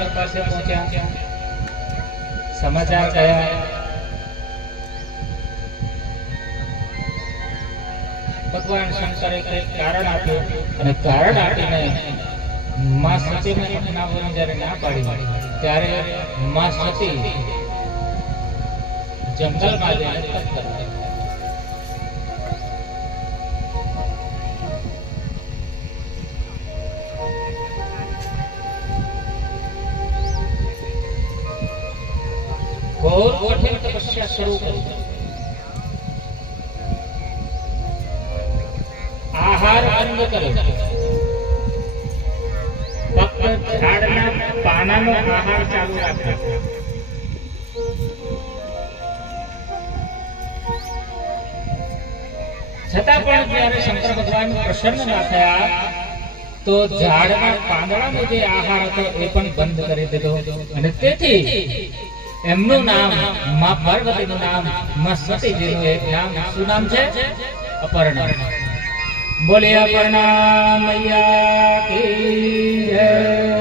શંકર પાસે પહોંચ્યા, સમાચાર કયા? ભગવાન શંકરે કંઈક કારણ આપ્યું અને કારણ આપીને માં સતીને અપનાવવાની જ્યારે ના પાડી ત્યારે માં સતી જંગલમાં જઈને તપ કરતા. ઘોર કઠિન તપસ્યા શરૂ કરી. આહાર બંધ કર્યો, ફક્ત ઝાડના પાનાનો આહાર ચાલુ રાખ્યો. છતાં પણ જ્યારે શંકર ભગવાન પ્રસન્ન ના થયા તો ઝાડના પાંદડાનો જે આહાર હતો એ પણ બંધ કરી દીધો અને તેથી એમનું નામ માં પાર્વતીનું નામ માં સતીજીનું એક નામ, શું નામ છે? અપર્ણા. બોલે અપર્ણા મૈયા કી જય.